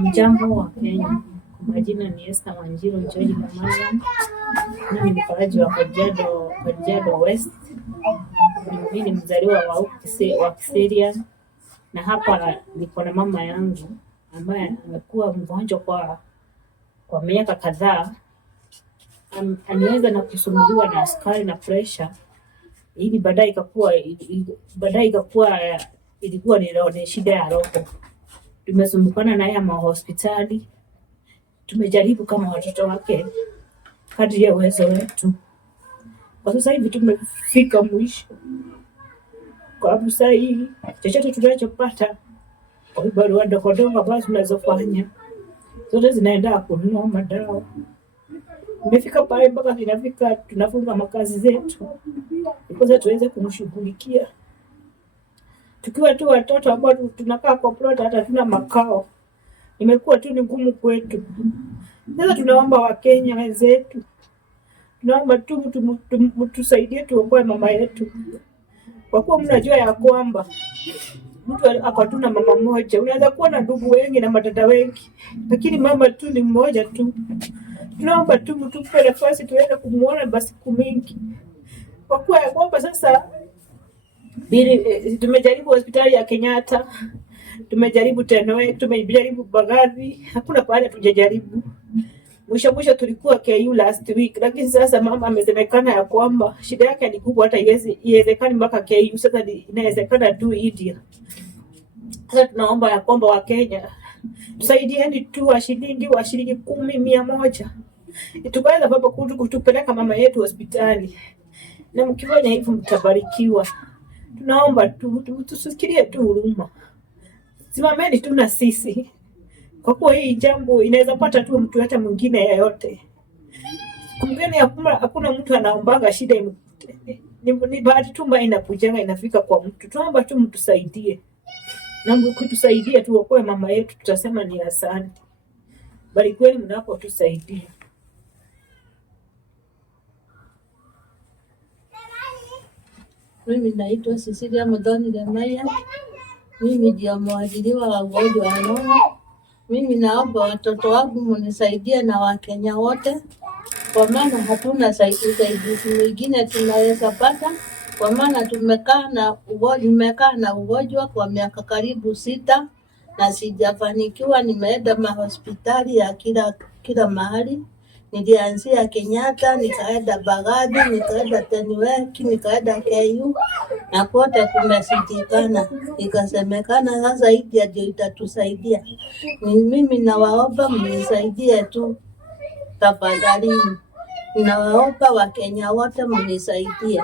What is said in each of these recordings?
Mjambo wa Kenya, kwa majina ni Esther Wanjiru George Mariam. Mimi ni mkaaji wa Kajiado West. Mimi ni mzaliwa wa Kiseria, na hapa niko na mama yangu ambaye amekuwa mgonjwa kwa miaka kadhaa. Alianza na kusumbuliwa na sukari na pressure, ili baadaye ikakuwa ilikuwa ni shida ya roho. Tumesumbukana naye hospitali, tumejaribu kama watoto wake kadri ya uwezo wetu. Kwa sasa hivi tumefika mwisho, kwa sababu sasa hivi chochote tunachopata kwa barua ndogo ambazo tunazofanya zote zinaenda kununua madawa. Imefika pale mpaka tunafunga makazi zetu ili tuweze kumshughulikia. Tukiwa tu watoto ambao tunakaa kwa plot, hata tuna makao, imekuwa tu ni ngumu kwetu. Sasa tunaomba Wakenya wenzetu, tunaomba tu tusaidie, tuokoe mama yetu, kwa kuwa mnajua ya kwamba mtu akatuna mama mmoja, unaweza kuwa na ndugu wengi na madada wengi, lakini mama tu ni mmoja tu. Tunaomba tu mtupe nafasi tuende kumuona basi mingi, kwa kuwa ya kwamba sasa tumejaribu hospitali ya Kenyatta, tumejaribu Tenwek, tumejaribu Bagathi, hakuna pale tujajaribu. Mwisho tulikuwa KU last week, lakini sasa mama amesemekana ya kwamba shida yake ni kubwa, hata iwezekani mpaka KU. Sasa inawezekana tu India. Sasa tunaomba ya kwamba Wakenya tusaidieni tu wa shilingi 10, 100, tukaweza baba kutupeleka mama yetu hospitali, na mkifanya hivyo mtabarikiwa. Tunaomba tu tusikirie tu huruma, simameni tu na sisi, kwa kuwa hii jambo inaweza pata tu mtu hata mwingine yeyote. Kumgeni hakuna mtu anaombaga shida ni bahati tu mbaya inapojanga inafika kwa mtu. Tunaomba tu mtusaidie, na mkitusaidia tuokoe mama yetu, tutasema ni asante. Barikiweni mnapotusaidia. Mimi naitwa Cecilia Muthoni Lemaya. Mimi ndio mwajiriwa wa ugonjwa wa roho. Mimi naomba watoto wangu mnisaidie na Wakenya wote, kwa maana hatuna usaidizi mwingine tunaweza pata, kwa maana nimekaa na ugonjwa kwa miaka karibu 6 na sijafanikiwa. Nimeenda mahospitali ya kila mahali. Nilianzia Kenyatta, nikaenda Bagathi, nikaenda Tenwek, nikaenda KU, na kote kumeshindikana. Ikasemekana sasa India ndio itatusaidia. Mimi nawaomba mnisaidie tu tafadhali. Nawaomba Wakenya wote mnisaidie.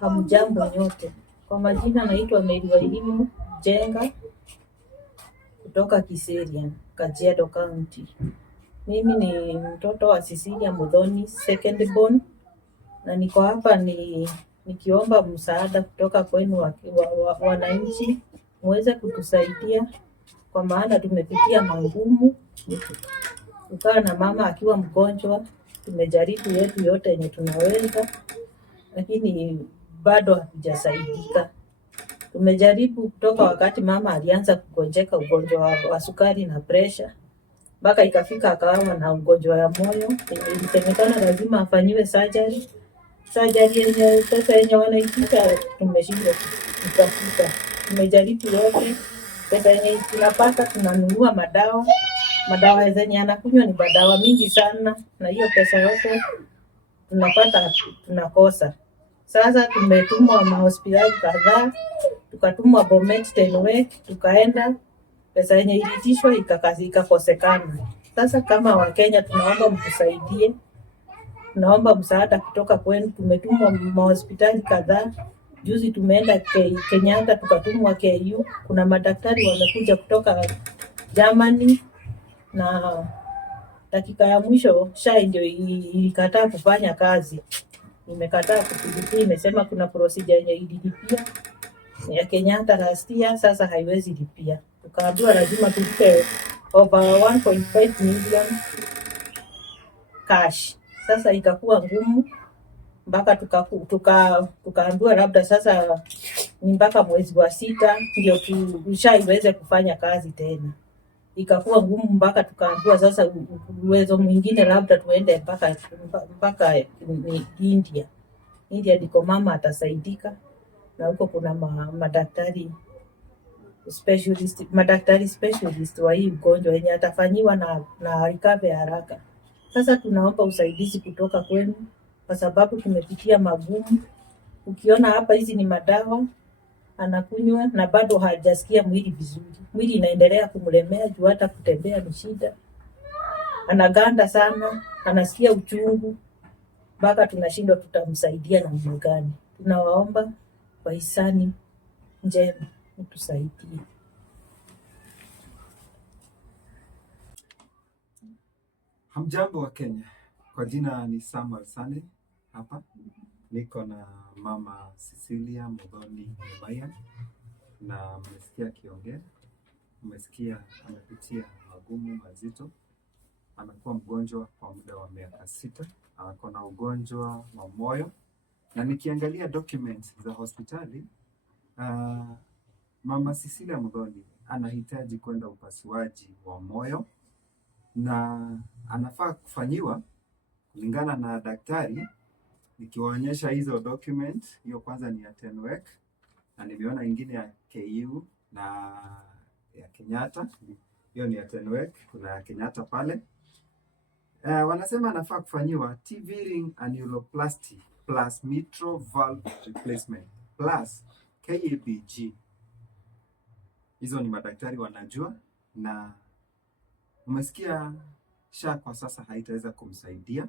Hamjambo nyote. Kwa majina naitwa Mary Wairimu Jenga kutoka Kiseria, Kajiado County. Mimi ni mtoto wa Cecilia Muthoni, second born, na niko hapa nikiomba msaada kutoka kwenu wananchi, muweze kutusaidia, kwa maana tumepitia magumu. Kukaa na mama akiwa mgonjwa, tumejaribu yetu yote yenye tunaweza, lakini bado hatujasaidika. Tumejaribu kutoka wakati mama alianza kugonjeka ugonjwa wa sukari na pressure, mpaka ikafika akawa na ugonjwa ya moyo. Ilisemekana lazima afanyiwe surgery yenye pesa yenye wanaitisha tumeshindwa kutafuta. Tumejaribu yote, pesa yenye tunapata tunanunua madawa zenye anakunywa ni madawa mingi sana, na hiyo pesa yote tunapata tunakosa. Sasa tumetumwa mahospitali kadhaa, tukatumwa Bomet, Tenwek, tukaenda, pesa yenye ilitishwa ikakosekana. Sasa kama Wakenya tunaomba mtusaidie, tunaomba msaada kutoka kwenu. Tumetumwa mahospitali kadhaa, juzi tumeenda Kenyatta, tukatumwa KU. Kuna madaktari wamekuja kutoka Germany, na dakika ya mwisho SHA ndio ilikataa kufanya kazi. Imekataa kulipia, imesema kuna procedure yenye ililipia ya Kenyatta last year, sasa haiwezi lipia. Tukaambiwa lazima tulipe over 1.5 million cash. Sasa ikakuwa ngumu, mpaka tukaambiwa labda sasa ni mpaka mwezi wa 6 ndio tushaiweze kufanya kazi tena. Ikakuwa ngumu mpaka tukaambiwa sasa uwezo mwingine labda tuende mpaka India. India ndiko mama atasaidika, na huko kuna madaktari specialist wa hii ugonjwa yenye atafanyiwa na recover haraka. Sasa tunaomba usaidizi kutoka kwenu kwa sababu tumepitia magumu. Ukiona hapa hizi ni madawa anakunywa na bado hajasikia mwili vizuri. Mwili inaendelea kumlemea juu hata kutembea ni shida. Anaganda sana, anasikia uchungu, mpaka tunashindwa tutamsaidia namna gani. Tunawaomba kwa hisani njema mtusaidie. Hamjambo wa Kenya, kwa jina ni Samuel Sane. Hapa niko na mama Cecilia Muthoni Lemayian, na mmesikia akiongea, mmesikia amepitia magumu mazito. Amekuwa mgonjwa kwa muda wa miaka 6, ako na ugonjwa wa moyo, na nikiangalia documents za hospitali mama Cecilia Muthoni anahitaji kwenda upasuaji wa moyo, na anafaa kufanyiwa kulingana na daktari. Nikiwaonyesha hizo document, hiyo kwanza ni ya Tenwek na nimeona ingine ya KU na ya Kenyatta. Hiyo ni ya Tenwek, kuna ya Kenyatta pale. Wanasema anafaa kufanyiwa T-Ring annuloplasty plus mitral valve replacement plus KABG. Hizo ni madaktari wanajua, na umesikia SHA kwa sasa haitaweza kumsaidia,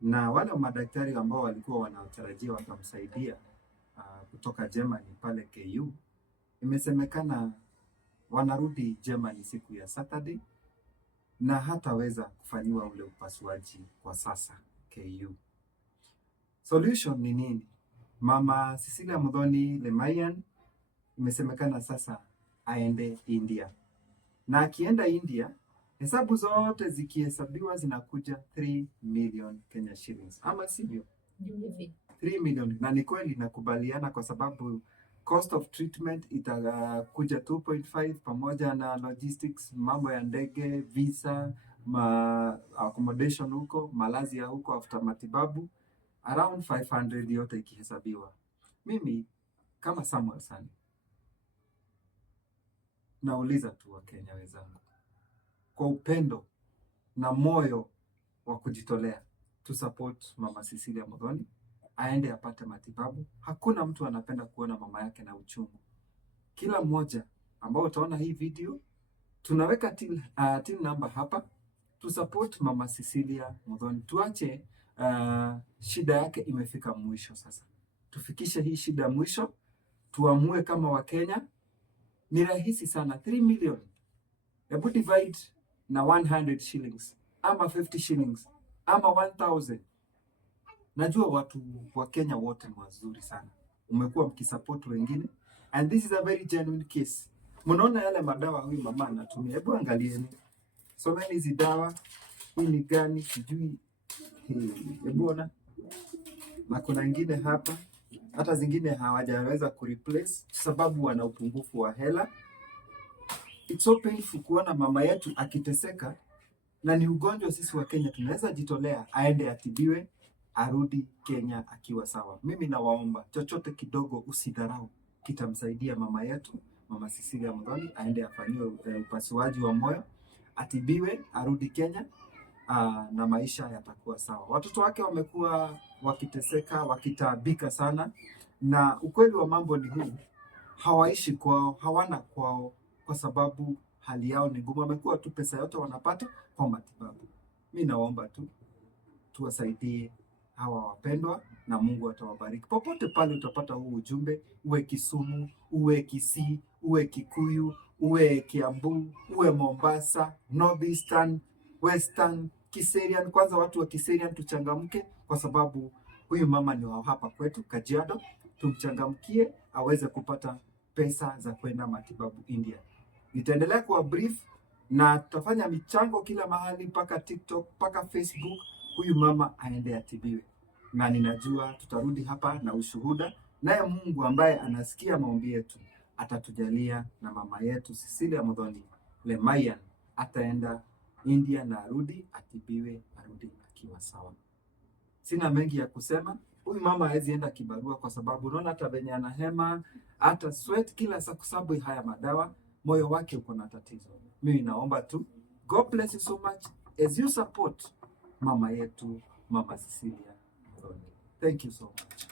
na wale madaktari ambao walikuwa wanatarajia watamsaidia kutoka Germany pale KU, imesemekana wanarudi Germany siku ya Saturday na hataweza kufanyiwa ule upasuaji kwa sasa KU. Solution ni nini? Mama Cecilia Muthoni Lemayian imesemekana sasa aende India, na akienda India hesabu zote zikihesabiwa zinakuja 3 million Kenya shillings, ama sivyo? 3 million, na ni kweli nakubaliana, kwa sababu cost of treatment itakuja 2.5 pamoja na logistics, mambo ya ndege, visa, accommodation huko, malazi ya huko after matibabu, around 500 yote ikihesabiwa. Mimi kama Samuel Sane nauliza tu Wakenya wenzangu, kwa upendo na moyo wa kujitolea, to support mama Cecilia Muthoni aende apate matibabu. Hakuna mtu anapenda kuona mama yake na uchungu. Kila mmoja ambao utaona hii video, tunaweka till number hapa, to support mama Cecilia Muthoni. Tuache shida yake imefika mwisho sasa. Tufikishe hii shida mwisho, tuamue kama Wakenya. Ni rahisi sana, 3 million. Hebu divide na 100 shillings ama 50 shillings ama 1000. Najua watu wa Kenya wote ni wazuri sana, umekuwa mkisupport wengine, and this is a very genuine case. Mnaona yale madawa huyu mama anatumia, hebu angalieni, someni hizi dawa, hii ni gani sijui, hebu ona. Na kuna ingine hapa, hata zingine hawajaweza kureplace sababu wana upungufu wa hela. It's so painful kuona mama yetu akiteseka, na ni ugonjwa sisi wa Kenya tunaweza jitolea aende atibiwe, arudi Kenya akiwa sawa. Mimi nawaomba chochote kidogo usidharau, kitamsaidia mama yetu, mama Cecilia Muthoni aende afanyiwe upasuaji wa moyo, atibiwe, arudi Kenya, na maisha yatakuwa sawa. Watoto wake wamekuwa wakiteseka, wakitaabika sana, na ukweli wa mambo ni huu, hawaishi kwao, hawana kwao, kwa sababu hali yao ni ngumu. Wamekuwa tu pesa yote wanapata kwa matibabu. Mimi naomba tu tuwasaidie hawa wapendwa, na Mungu atawabariki. Popote pale utapata huu ujumbe, uwe Kisumu, uwe Kisii, uwe Kikuyu, uwe Kiambu, uwe Mombasa, Northeastern, Western, Kiserian. Kwanza watu wa Kiserian tuchangamke, kwa sababu huyu mama ni wa hapa kwetu Kajiado. Tumchangamkie aweze kupata pesa za kwenda matibabu India. Nitaendelea kuwa brief na tutafanya michango kila mahali, mpaka TikTok, mpaka Facebook. Huyu mama aende atibiwe. na ninajua tutarudi hapa na ushuhuda, naye Mungu ambaye anasikia maombi yetu atatujalia, na mama yetu Cecilia Muthoni Lemayian ataenda India na arudi atibiwe, arudi akiwa sawa. Sina mengi ya kusema. Huyu mama hawezi enda kibarua kwa sababu unaona hata venye anahema, hata sweat kila saa kwa sababu haya madawa, moyo wake uko na tatizo. Mimi naomba tu, God bless you so much as you support mama yetu, Mama Cecilia Muthoni. Thank you so much.